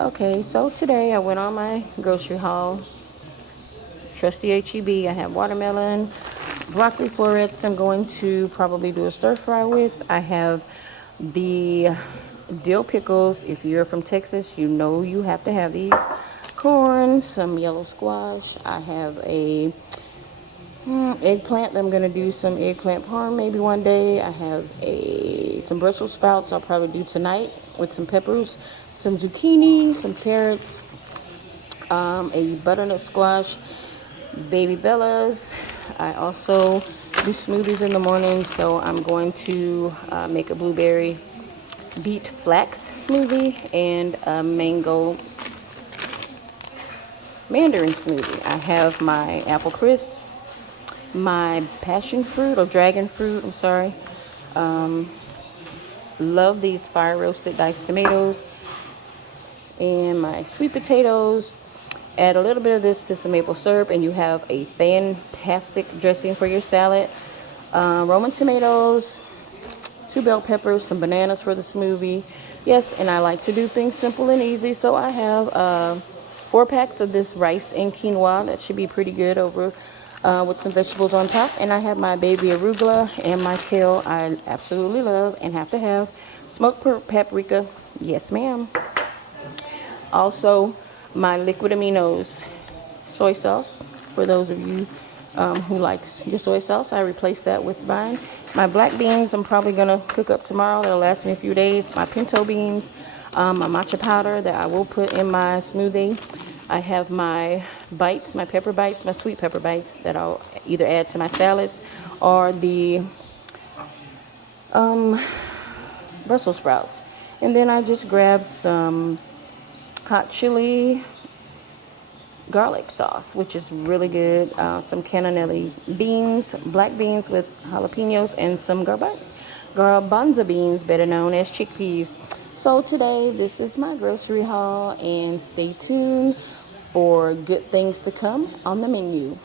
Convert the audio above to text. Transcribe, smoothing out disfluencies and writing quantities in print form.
Okay, so today I went on my grocery haul. Trusty HEB. I have watermelon, broccoli florets. I'm going to probably do a stir fry with. I have the dill pickles. If you're from Texas, you know you have to have these. Corn, some yellow squash. I have a eggplant. I'm gonna do some eggplant parm maybe one day. I have some Brussels sprouts. I'll probably do tonight with some peppers, some zucchini, some carrots, a butternut squash, baby bellas. I also do smoothies in the morning, so I'm going to make a blueberry beet flax smoothie and a mango mandarin smoothie. I have my apple crisp, my passion fruit or dragon fruit, I'm sorry. Love these fire roasted diced tomatoes and my sweet potatoes. Add a little bit of this to some maple syrup and you have a fantastic dressing for your salad. Roman tomatoes, 2 bell peppers, some bananas for the smoothie. Yes, and I like to do things simple and easy, so I have 4 packs of this rice and quinoa. That should be pretty good over with some vegetables on top. And I have my baby arugula and my kale. I absolutely love and have to have smoked paprika. Yes, ma'am. Also, my liquid aminos, soy sauce. For those of you who likes your soy sauce, I replaced that with mine. My black beans, I'm probably gonna cook up tomorrow. That'll last me a few days. My pinto beans, my matcha powder that I will put in my smoothie. I have my bites, my pepper bites, my sweet pepper bites that I'll either add to my salads or the Brussels sprouts. And then I just grabbed some hot chili garlic sauce, which is really good. Some cannellini beans, black beans with jalapenos, and some garbanzo beans, better known as chickpeas. So today, this is my grocery haul, and stay tuned for good things to come on the menu.